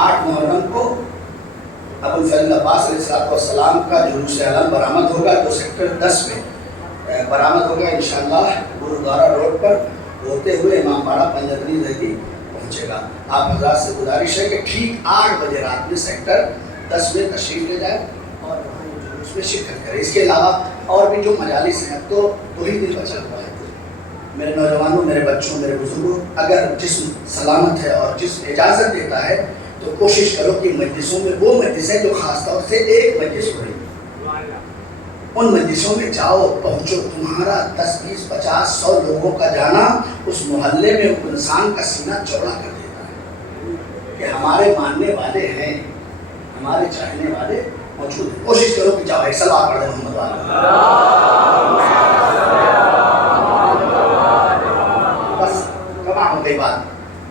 8 محرم کو ابوالفضل عباس علیہ السلام کا جلوس علم برآمد ہوگا جو سیکٹر 10 میں برآمد ہوگا انشاءاللہ گرودوارا روڈ پر ہوتے ہوئے امام باڑہ پنجتنی دہلی پہنچے گا. آپ حضرات سے گزارش ہے کہ ٹھیک 8 بجے رات میں سیکٹر 10 میں تشریف لے جائیں اور جلوس میں شرکت کریں. اس کے علاوہ اور بھی جو مجالس ہیں تو 2 ہی دن بچا ہوا ہے. میرے نوجوانوں، میرے بچوں، میرے بزرگوں، اگر جسم سلامت ہے اور جسم اجازت دیتا ہے تو کوشش کرو کہ مجلسوں میں وہ مجلسیں جو خاص طور سے ایک مجلس ہو رہی ان مجلسوں میں جاؤ، پہنچو. تمہارا 10 20 50 100 لوگوں کا جانا اس محلے میں انسان کا سینہ چوڑا کر دیتا ہے کہ ہمارے ماننے والے ہیں، ہمارے چاہنے والے موجود ہیں. کوشش کرو کہ جاؤ. ایک صلوات پڑھ دیں محمد والا. بس تمام ہو گئی بات.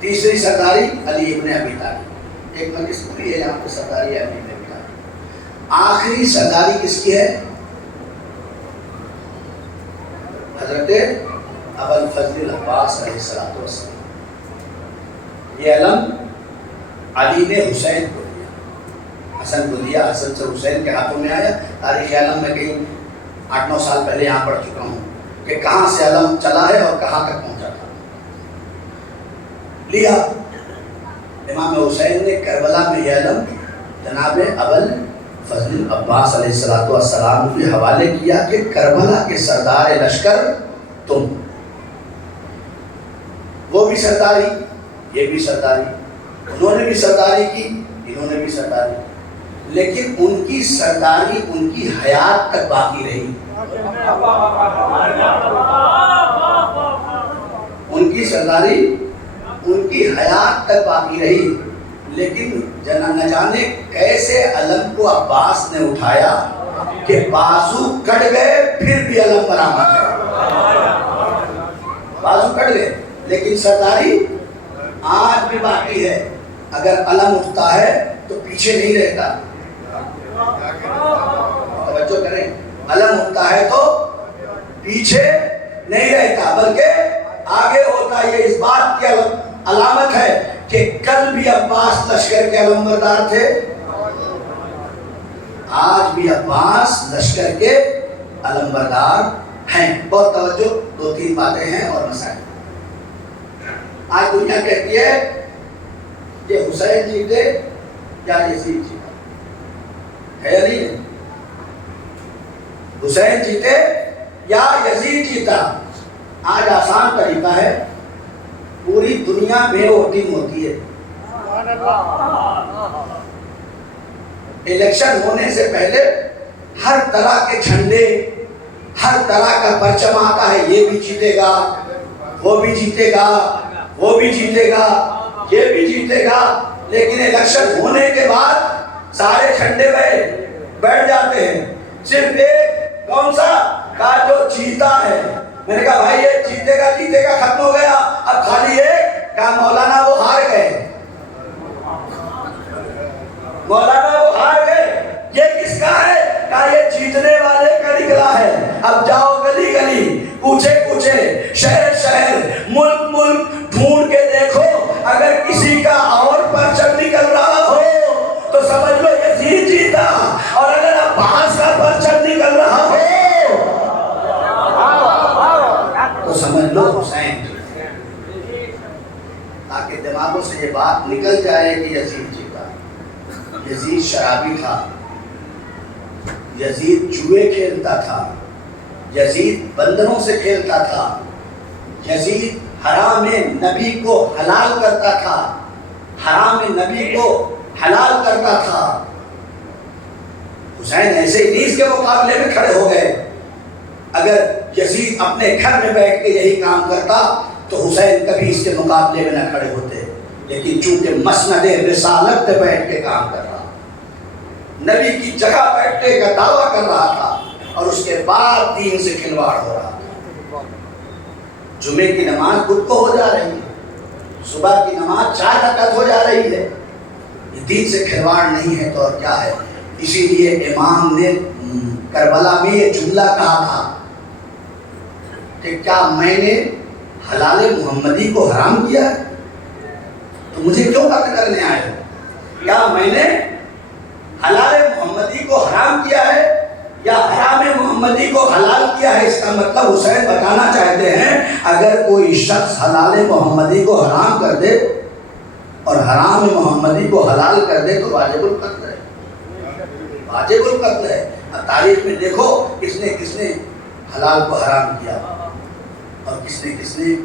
تیسری سرداری علی ابن ابی طالب. ایک مجلس پوری ہے یہاں پہ سرداری علی ابن ابی طالب. آخری سرداری کس کی ہے؟ حضرت ابوالفضل عباس علیہ السلام. یہ علم علی نے حسین کو دیا، حسن کو دیا. حسن سے حسین کے ہاتھوں میں آیا. تاریخ علم میں کہیں 8 9 سال پہلے یہاں پڑھ چکا ہوں کہ کہاں سے علم چلا ہے اور کہاں تک پہنچا تھا. لیا امام حسین نے کربلا میں یہ علم جناب ابوالفضل عباس علیہ السلام کے حوالے کیا کہ کربلا کے سردار لشکر تم. وہ بھی سرداری، یہ بھی سرداری، انہوں نے بھی سرداری کی، انہوں نے بھی سرداری، لیکن ان کی سرداری ان کی حیات تک باقی رہی. ان کی سرداری ان کی حیات تک باقی رہی. لیکن نہ جانے کیسے علم کو عباس نے اٹھایا کہ بازو کٹ گئے پھر بھی علم برآمد ہے. بازو کٹ گئے لیکن سرداری آج بھی باقی ہے. اگر علم اٹھتا ہے تو پیچھے نہیں رہتا. توجہ کریں، علم اٹھتا ہے تو پیچھے نہیں رہتا بلکہ آگے ہوتا. یہ اس بات کی علامت ہے کہ کل بھی عباس لشکر کے علمبردار تھے، آج بھی عباس لشکر کے علمبردار ہیں. بہت توجہ، 2 3 باتیں ہیں اور مسائل. آج دنیا کہتی ہے کہ حسین جیتے یا یزید جیتا ہے یا نہیں؟ حسین جیتے یا یزید جیتا. آج آسان طریقہ ہے، پوری دنیا میں ووٹنگ ہوتی ہے. الیکشن ہونے سے پہلے ہر طرح کے جھنڈے، ہر طرح کا پرچم آتا ہے. یہ بھی جیتے گا، وہ بھی جیتے گا، وہ بھی جیتے گا، یہ بھی جیتے گا. لیکن الیکشن ہونے کے بعد سارے جھنڈے بیٹھ جاتے ہیں. صرف ایک کون سا کا جو جیتا ہے. میں نے کہا بھائی یہ جیتے گا ختم ہو گیا. اب خالی ایک کہا مولانا وہ ہار گئے، مولانا وہ ہار گئے. یہ کس کا ہے؟ کہا یہ جیتنے والے کا نکلا ہے. اب جاؤ گلی گلی، کوچے کوچے، شہر شہر، ملک ملک ڈھونڈ کے دیکھو. اگر کسی کا اور پرچم نکل رہا ہو تو سمجھ لو یزید جیتا، اور اگر عباس کا پرچم نکل رہا ہو تو سمجھ لو حسین. تاکہ دماغوں سے یہ بات نکل جائے کہ یزید جیتا. یزید شرابی تھا، یزید جوئے کھیلتا تھا، یزید بندروں سے کھیلتا تھا، یزید حرام نبی کو حلال کرتا تھا، حرام نبی کو حلال کرتا تھا. حسین ایسے ہی اس کے مقابلے میں کھڑے ہو گئے. اگر یزید اپنے گھر میں بیٹھ کے یہی کام کرتا تو حسین کبھی اس کے مقابلے میں نہ کھڑے ہوتے. لیکن چونکہ مسند رسالت پہ بیٹھ کے کام کر رہا، نبی کی جگہ بیٹھنے کا دعویٰ کر رہا تھا، اور اس کے بعد دین سے کھلواڑ ہو رہا تھا. جمعے کی نماز خود کو ہو جا رہی ہے، صبح کی نماز 4 رکعت ہو جا رہی ہے. یہ دین سے کھلواڑ نہیں ہے تو اور کیا ہے؟ اسی لیے امام نے کربلا میں یہ جملہ کہا تھا کہ کیا میں نے حلال محمدی کو حرام کیا ہے؟ تو مجھے کیوں قتل کرنے آئے ہو؟ کیا میں نے حلال محمدی کو حرام کیا ہے یا حرام محمدی کو حلال کیا ہے؟ اس کا مطلب حسین بتانا چاہتے ہیں اگر کوئی شخص حلال محمدی کو حرام کر دے اور حرام محمدی کو حلال کر دے تو واجب القتل ہے، واجب القتل ہے۔ اب تاریخ میں دیکھو کس نے حلال کو حرام کیا اور کس نے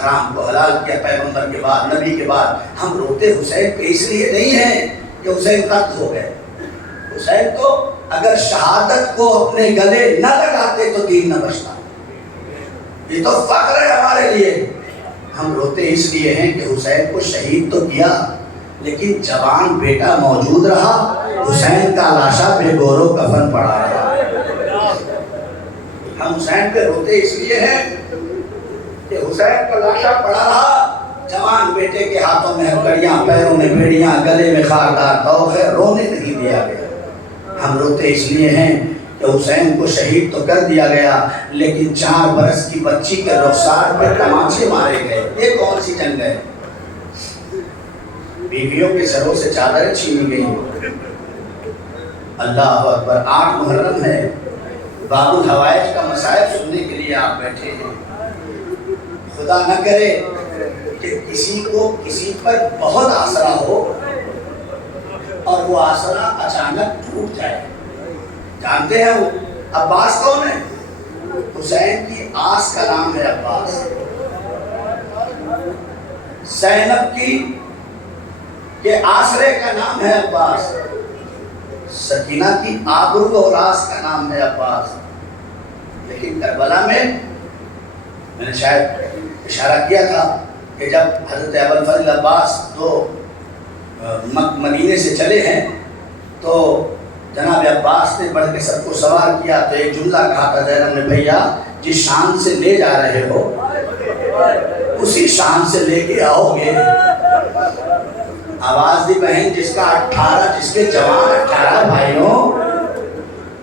حرام کو حلال کیا۔ پیغمبر کے بعد، نبی کے بعد ہم روتے حسین پہ اس لیے نہیں ہیں کہ حسین قتل ہو گئے۔ حسین تو اگر شہادت کو اپنے گلے نہ لگاتے تو دین نہ بچتا۔ یہ تو فخر ہے ہمارے لیے۔ ہم روتے اس لیے ہیں کہ حسین کو شہید تو کیا لیکن جوان بیٹا موجود رہا، حسین کا لاشا بے گور و کفن پڑا رہا۔ ہم حسین پہ روتے اس لیے ہیں کہ حسین کا لاشا پڑا رہا، جوان بیٹے کے ہاتھوں میں ہتھکڑیاں، پیروں میں بیڑیاں، گلے میں خاردار طوق ہے، رونے نہیں دیا گیا۔ ہم روتے اس لیے ہیں کہ حسین کو شہید تو کر دیا گیا لیکن 4 برس کی بچی کے رخسار پہ تماچے مارے گئے۔ یہ کون سی جنگ ہے؟ بیویوں کے سروں سے چادریں چھینی گئی۔ اللہ اکبر۔ 8 محرم ہے، باب الحوائج کا مصائب سننے کے لیے آپ بیٹھے ہیں۔ خدا نہ کرے کہ کسی کو کسی پر بہت آسرا ہو اور وہ آسرا اچانک ٹوٹ جائے۔ جانتے ہیں وہ عباس کون ہے؟ حسین کی آس کا نام ہے عباس، زینب کی کے آسرے کا نام ہے عباس، سکینہ کی آبرو اور آس کا نام ہے عباس۔ لیکن کربلا میں نے شاید اشارہ کیا تھا کہ جب حضرت ابوالفضل عباس مدینے سے چلے ہیں تو جناب عباس نے بڑھ کے سب کو سوار کیا تو ایک جملہ کہا تھا زینب نے، بھیا جس شان سے لے جا رہے ہو اسی شان سے لے کے آؤ گے۔ آواز دی بہن جس کا 18 جس کے جوان 18 بھائیوں،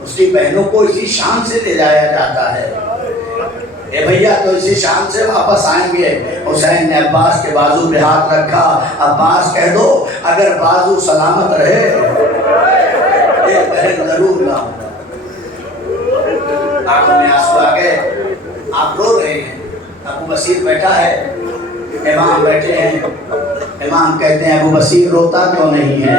اس کی بہنوں کو اسی شان سے لے جایا جاتا ہے۔ اے بھیا تو اسی شان سے واپس آئیں گے۔ حسین نے عباس کے بازو پہ ہاتھ رکھا، عباس کہہ دو اگر بازو سلامت رہے اے بہن ضرور لاؤں گا۔ آنکھوں میں آنسو آ گئے، آپ رو رہے ہیں۔ ابو بصیر بیٹھا ہے، امام بیٹھے ہیں۔ امام کہتے ہیں ابو بصیر روتا کیوں نہیں ہے؟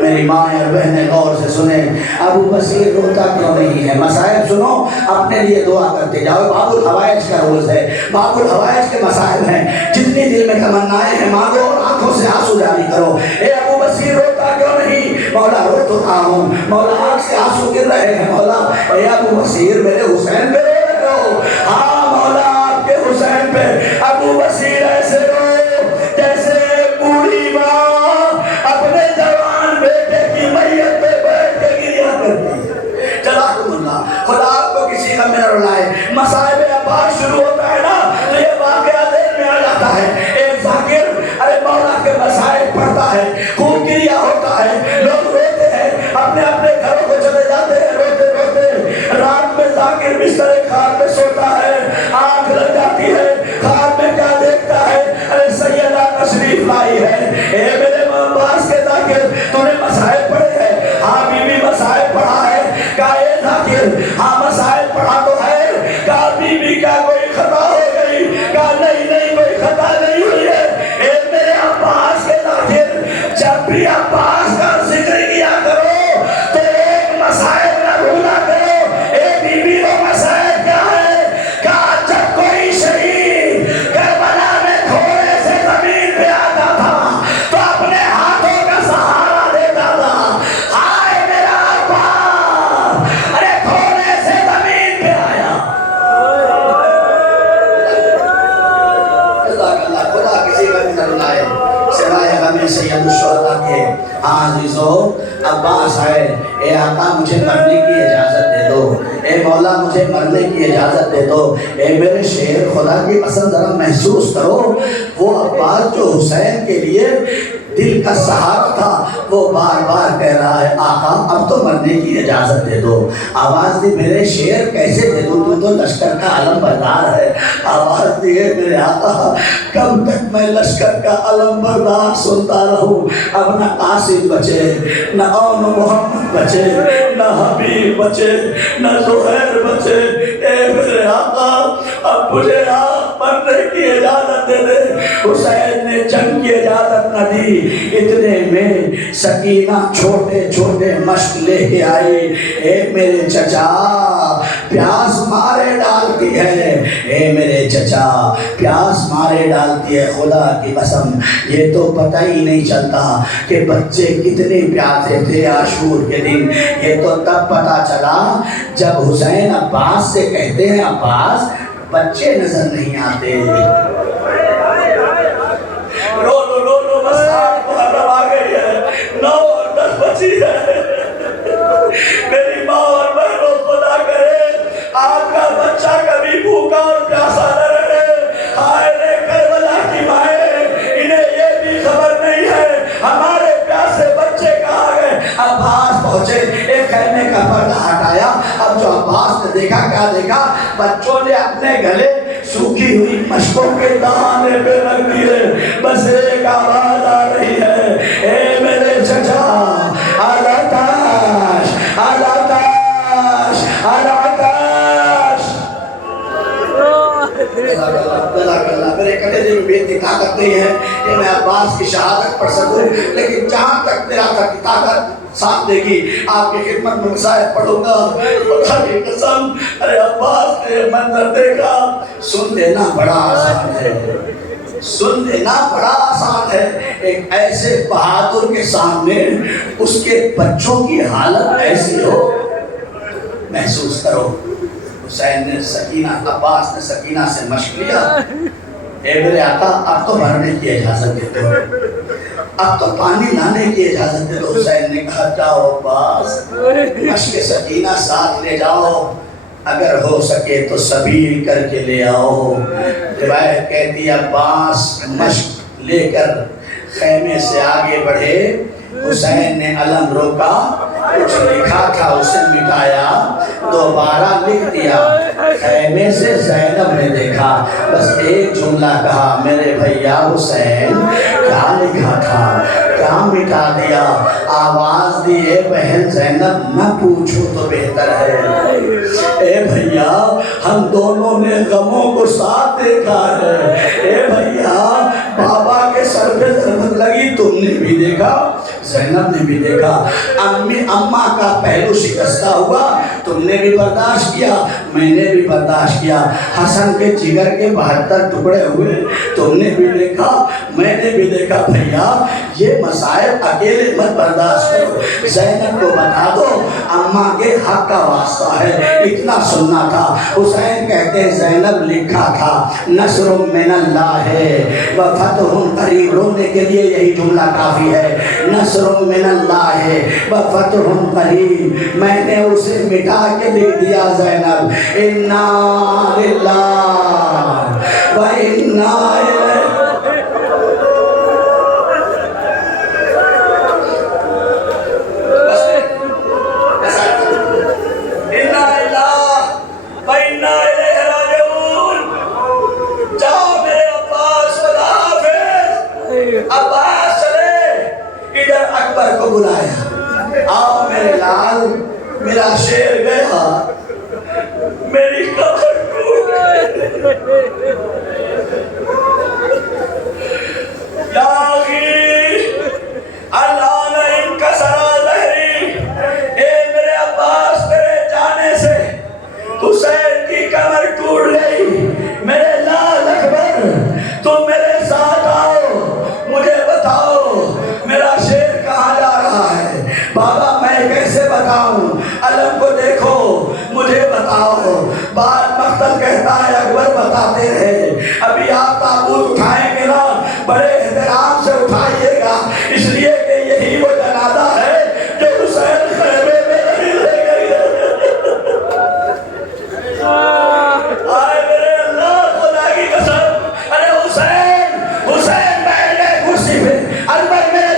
میری ماں اور بہنیں غور سے سنیں، ابو بصیر روتا کیوں نہیں ہے؟ مصائب سنو، اپنے لیے دعا کرتے جاؤ۔ باب الحوائج کا روز ہے، باب الحوائج کے مصائب ہیں، جتنی دل میں تمنائیں ہیں مانگو اور آنکھوں سے آنسو جاری کرو۔ اے ابو بصیر روتا کیوں نہیں؟ مولا رو تو رہا ہوں، مولا آنکھ سے آنسو گر رہے ہیں، مولا اے ابو بصیر میرے حسین پہ رو رہے ہو؟ ہاں مولا آپ کے حسین پہ ابو بصیر ایسے رو جیسے بوڑھی ماں اپنے جوان بیٹے کی میت پہ بیٹھ کے گریا کرتی ہے۔ جزاکم اللہ، خدا آپ کو کسی غم میں نہ رلائے۔ مصائب عباس شروع ہوتا ہے نا تو یہ واقعہ ذہن میں آ جاتا ہے۔ ایک ذاکر ارے مولا کے مصائب پڑھتا ہے، خون گریا ہوتا ہے، لوگ روتے ہیں، اپنے اپنے گھروں کو چلے جاتے ہیں روتے روتے۔ رات میں ذاکر بستر خواب میں سوتا ہے، آنکھ لگ جاتی ہے، خواب میں کیا دیکھتا ہے؟ ارے سیدہ تشریف لائی ہے۔ اے میرے عباس کے ذاکر تو نے مصائب پڑھے ہیں؟ ہاں بی بی مصائب پڑھا ہے۔ کہا اے ذاکر ہاں مصائب پڑھا تو ہے، کہا بی بی کیا کوئی خطا ہو گئی؟ کہا نہیں کوئی خطا نہیں ہوئی ہے۔ اے میرے عباس کے ذاکر جب بھی عباس کا ذکر کیا کرو تو ایک مصائب نہ بھولا کرو۔ اے بی بی وہ مصائب کیا ہے؟ کہا جب کوئی شہید کربلا میں گھوڑے سے زمین پہ آتا تھا تو اپنے ہاتھوں کا سہارا دیتا تھا۔ ہائے میرا عباس، ارے گھوڑے سے زمین پہ آیا۔ خدا کسی کا بھی نہ رلائے سوائے غم سید الشہداء کے۔ ہاں عزیزو عباس ہے، اے آقا مجھے مرنے کی اجازت دے دو، اے مولا مجھے مرنے کی اجازت دے دو۔ اے میرے شیر خدا کی قسم ذرا محسوس کرو، وہ عباس جو حسین کے لیے دل کا سہارا تھا، وہ بار بار کہہ رہا ہے آقا اب تو مرنے کی اجازت دے دو۔ آواز دی میرے شیر کیسے دے دوں، تو لشکر کا علم بردار ہے۔ آواز دی ہے میرے آقا کب تک میں لشکر کا علم بردار سنتا رہوں، اب نہ قاسم بچے، نہ اون محمد بچے، نہ حبیب بچے، نہ زہیر بچے۔ اے میرے آقا اب مجھے آپ مرنے کی اجازت دے دے۔ حسین نے جنگ کی اجازت نہ دی، اتنے میں سکینہ چھوٹے چھوٹے مشق لے کے آئی۔ اے میرے چچا پیاس مارے ڈالتی ہے، اے میرے چچا پیاس مارے ڈالتی ہے، خدا کی قسم یہ تو پتہ ہی نہیں چلتا کہ بچے کتنے پیاسے تھے عاشور کے دن۔ یہ تو تب پتہ چلا جب حسین عباس سے کہتے ہیں عباس بچے نظر نہیں آتے۔ رو لو رو لو بس آپ محرم آ گئی ہے، 9 اور 10 بچی ہے۔ میری ماں اور بہنوں خدا کرے آپ کا بچہ کبھی بھوکا اور پیاسا نہ رہے۔ ہائے رے کربلا کی مائیں، انہیں یہ بھی خبر نہیں ہے ہمارے پیاسے بچے کہاں گئے۔ عباس پہنچے، ایک خیمے کا پردہ ہٹایا۔ اب جو عباس نے دیکھا کیا دیکھا، بچوں نے اپنے گلے سوکھی ہوئی مشکوں کے دانے پہ رکھ دیے، بس ایک آواز آ رہی ہے، اے میرے چچا الاتاش الاتاش الاتاش۔ اللہ میرے کٹے دل میں اتنی طاقت نہیں ہے کہ میں عباس کی شہادت پڑھ سکوں، لیکن جہاں تک میرا طاقت ساتھ دے گی آپ کی خدمت میں مسائل پڑھوں گا۔ خدا کی قسم ارے عباس نے منظر دیکھا، سن لینا بڑا آسان ہے، سن لینا بڑا آسان ہے، ایک ایسے بہادر کے سامنے اس کے بچوں کی حالت ایسی ہو، محسوس کرو۔ حسین نے سکینہ عباس نے سکینہ سے مشق لیا، اے میرے آقا اب تو مرنے کی اجازت دے دو، اب تو پانی لانے کی اجازت دے دو۔ حسین نے کہا جاؤ عباس مشق سکینہ ساتھ لے جاؤ، اگر ہو سکے تو سبیل کر کے لے آؤ۔ روایت کہتی ہے عباس مشق لے کر خیمے سے آگے بڑھے، حسین نے علم روکا، کچھ لکھا تھا اسے مٹایا، دوبارہ لکھ دیا۔ خیمے سے زینب نے دیکھا، بس ایک جملہ کہا، میرے بھیا حسین کیا لکھا تھا، کیا مٹا دیا؟ آواز دی، اے بہن زینب نہ پوچھو تو بہتر ہے۔ اے بھیا ہم دونوں نے غموں کو ساتھ دیکھا ہے، اے بھیا بابا کے سر پہ ضربت لگی تم نے بھی دیکھا، زینب نے بھی دیکھا، اماں کا پہلو شکستہ ہوا تم نے بھی برداشت کیا، میں نے بھی برداشت کیا، حسن کے جگر کے 72 ٹکڑے ہوئے تم نے بھی دیکھا، میں نے بھی دیکھا۔ بھیا یہ مسائل اکیلے مت برداشت کرو، زینب کو بتا دو اماں کے حق کا واسطہ ہے، اتنا سننا تھا۔ حسین کہتے ہیں زینب لکھا تھا نصر من اللہ ہے و فتح قریب، رونے کے لیے یہی جملہ کافی ہے، نصر من اللہ ہے و فتح قریب۔ میں نے اسے مٹا کے لکھ دیا زینب انا للہ و انا الیہ۔ عباس چلے ادھر اکبر کو بلایا، آؤ میرے لال میرا شیر گیا، میری قبر ٹوٹ یا اخی الان انکسر ظہری۔ اے میرے عباس تیرے جانے سے حسین کی کمر ٹوٹ گئی، میرے لال اکبر تم میرے ساتھ آؤ، مجھے بتاؤ میرا شیر کہاں جا رہا ہے۔ بابا میں کیسے بتاؤں، علم کو دیکھو مجھے بتاؤ۔ بعد مقتل کہتا ہے اکبر بتاتے رہے، ابھی آپ تابوت اٹھائیں گے نا بڑے احترام سے اٹھائیے گا، اس لیے کہ یہی وہ جنازہ ہے جو حسین خیمے میں نہیں لے گئے۔ آئے میرے اللہ خدا کی قسم، ارے حسین بیٹھ گئے کرسی پہ، اکبر میرے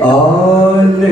آل